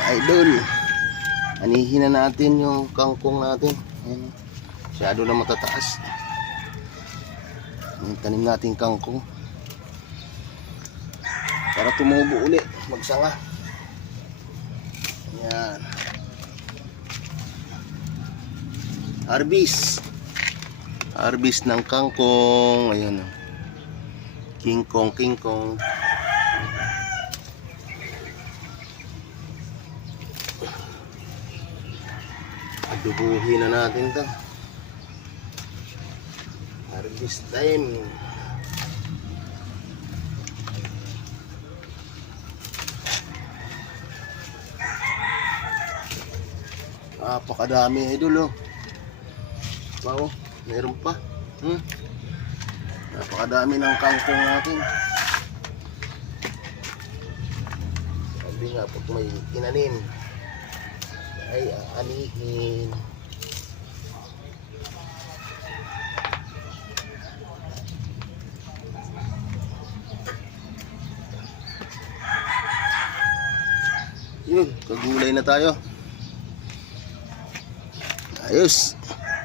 mga idol. Anihin na natin yung kangkong natin. Ayan. Masyado na matataas. Yung tanim natin kangkong para tumubo ulit, magsanga. Ayan. Harvest ng kangkong. Ayan. King Kong. Adubuhin na natin to. Harvest time. Napakadami idol oh. Wow, meron pa. Napakadami ng kangkong natin. Sabi nga pag may tinanim ay aanihin. Yun, kagulay na tayo. Ayos.